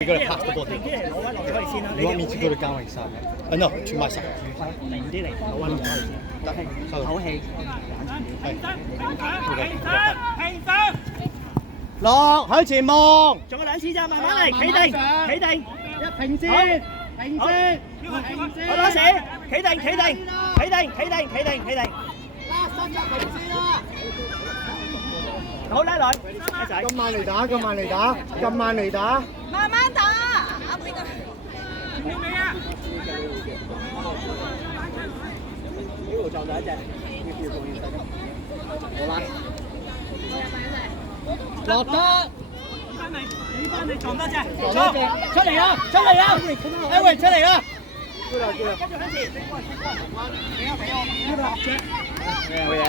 You gotta pass the ball. 零啲嚟攞翻落嚟可以先啦。 You want me to go to Galway side? No, to my side. 零啲嚟攞翻落嚟先。唞氣。落向前望。仲有兩次咋，慢慢嚟，企定，企定，一平線，平線，好多時，企定，企定，企定，企定，企定，企定。好叻女，一仔。咁慢嚟打，咁慢嚟打，咁慢嚟打。慢慢打，阿邊個？要未啊？呢度就第一隻，好啦。落得。翻嚟撞多隻，撞多隻，出嚟啦，出嚟啦 ，Evan 出嚟啦。跟住向前，俾我。咩嘢？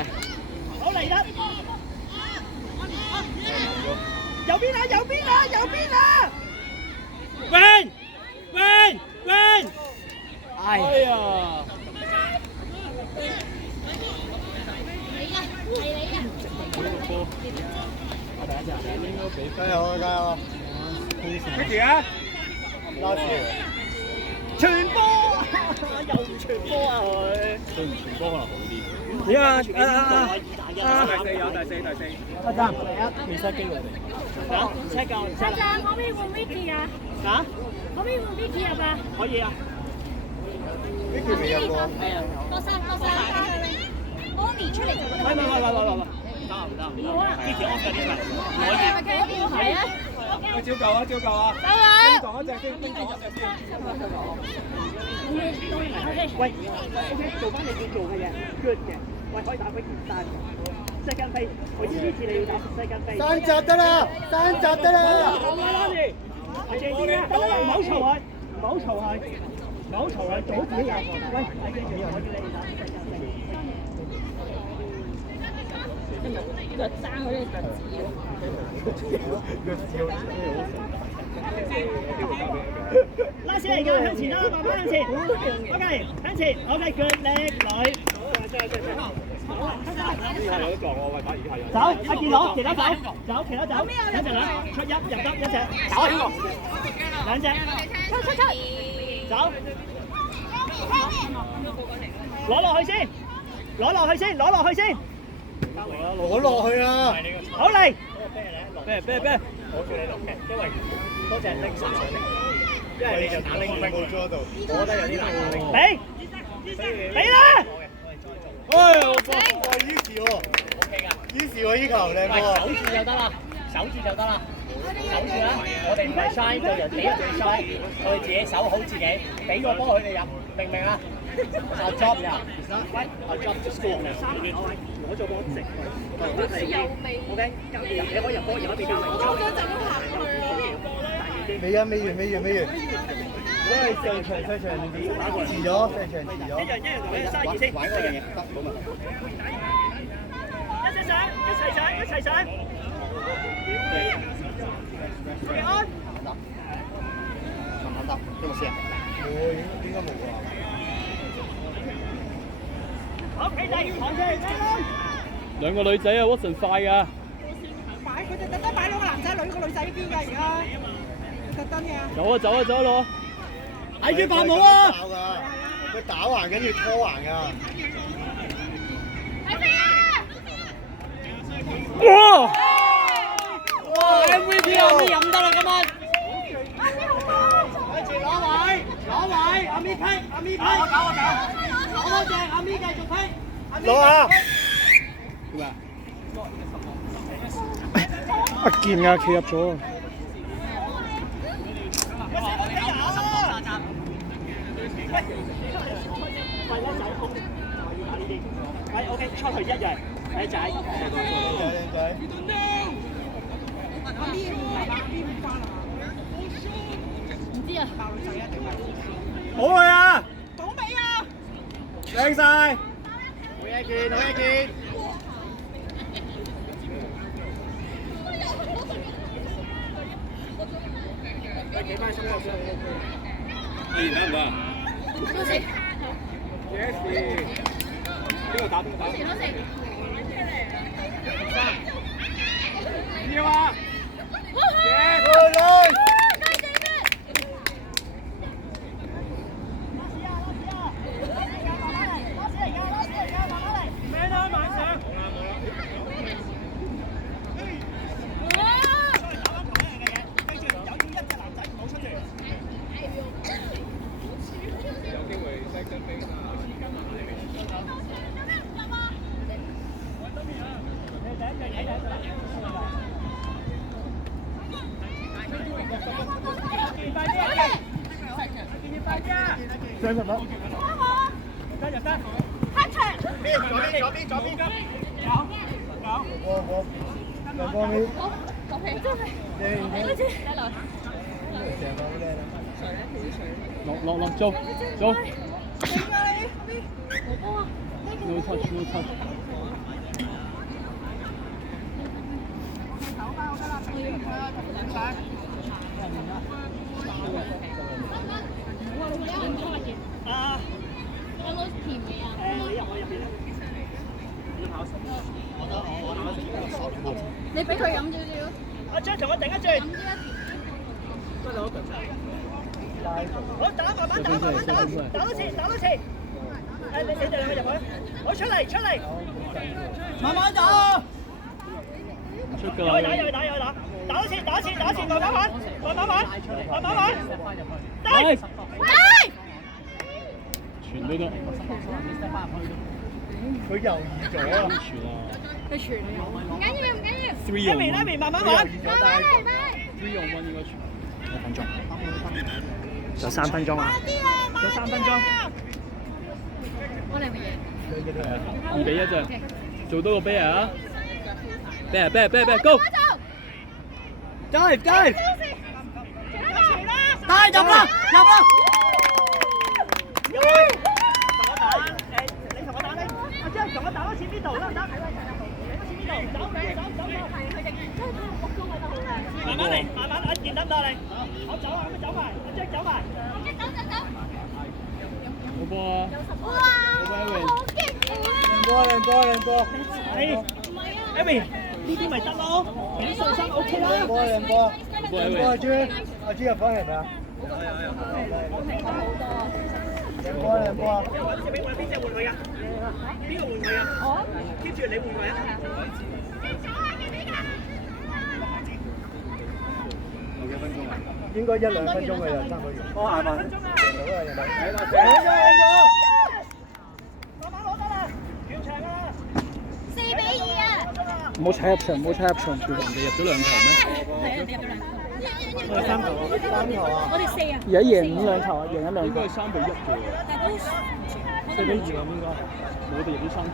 好嚟啦！右邊啦，右邊啦，右邊啦 ！Win win win！ 哎呀！我第一隻，應該俾加油加油！跟住啊，拉住，傳波，又傳波啊佢！佢唔傳波可能好啲。點啊？第四。阿贊，未失機會嚟。嚇？唔 check 㗎，唔 check 啦。阿贊，可唔可以換 Vicky 啊？嚇？可唔可以換 Vicky 入啊？可以啊。Vicky 未入過。係啊。多謝。Bonnie 出嚟就嗰度。喂。好啊。Vicky off 緊啲㗎。係啊。照舊啊！走啊！撞一隻先。喂，做翻你要做嘅嘢 ，good 嘅。喂，可以打飛劍單嘅，西間飛。我知呢次你要打西間飛。三集得啦，三集得啦。好啊，拉住，係正啲啊！唔好嘈佢，唔好嘈佢，唔好嘈佢，早啲入。喂，睇記住，我叫你打西間飛。腳踭嗰啲腳拉屎嚟㗎，向前啦，慢慢向前。OK， 向前。OK， 腳叻女。有得撞喎，喂，打而家係。走，阿健攞，其他走，走，其他走。一隻啦，出一入得一隻。走啊，邊個？兩隻。出。走。攞落去先。攞落去啊！好嚟。啤。我叫你落嘅，因為嗰隻拎上嚟，因為你就打拎冇咗度，我覺得有啲難打拎。俾啦！喂，我依時喎 ，OK 㗎，依時喎依球靚喎。守住就得啦，守住啦。我哋唔係 shine 對人，俾人哋 shine， 我哋自己守好自己，俾個波佢哋入，明唔明啊？Our job 呀，喂，our job to score。攞咗波食，OK， 你可以入波，入一邊交嚟。我想就咁行過去啊！未完。因為上場遲咗，一人同你生意先，玩嗰樣嘢得冇問題。一齊上。慢慢得，有冇事啊？應該冇啊。好，企定，行出嚟，兩個女仔啊 ，Watson 快㗎。擺佢哋特登擺兩個男仔女個女仔呢邊㗎，而家特登嘅。走啊攞！睇住扮冇啊！佢打橫跟住拖橫㗎。哇 ！MVP 有啲飲得啦今晚。攞位，阿咪批，我搞。攞多隻，阿咪繼續批。攞啊！阿健啊，企入咗。喂，OK， 出去一樣，仔仔。唔知啊。好去啊！倒尾啊！靚晒！好嘢見。喂，企翻身嗰度先。你打唔打？多謝。邊個打？多謝。要啊！好。上什麼？得入得。黑場。左邊。我兩方面。好，講起真係。你好似嚟來。落做。哇！No touch no touch。啊！有冇甜味啊？你入去入邊啦。你俾佢飲少少。阿張同我頂一轉。好打，慢慢打，打多次。你哋兩個入去。好出嚟。慢慢打。出㗎啦。又去打。打多次，慢慢玩。Nice。傳都得。佢猶豫咗啊！傳啊。佢傳啊！唔緊要。 3 on 1。慢慢玩。 3 on 1應該傳。1分鐘。有3分鐘啊！有3分鐘。我哋乜嘢2-1啫，做多個 bear 啊 ！bear go！ Dive！ 帶入啦！你同我打阿張同我打多次邊度得唔得？走！慢慢嚟，一件得唔得你？我走啊，咁走埋，阿張走埋。好波啊！哇！好勁啊！兩波。Amy，呢啲咪得咯，俾信心 OK 啦。兩波。阿朱入翻係咪啊？兩波。邊隻換佢啊？邊個換佢啊？我 keep 住你換佢啊！應該1-2分鐘嘅就3個月。5分鐘啊！慢慢攞得啦，完場啊4-2啊！唔好踩入場，人哋入咗2球咩？係啊，你入咗2球。我哋3球啊！我哋4啊。而家贏2球啊，贏1-2球。應該係3-1啫喎。但係都4-2啊應該。我哋入咗3球。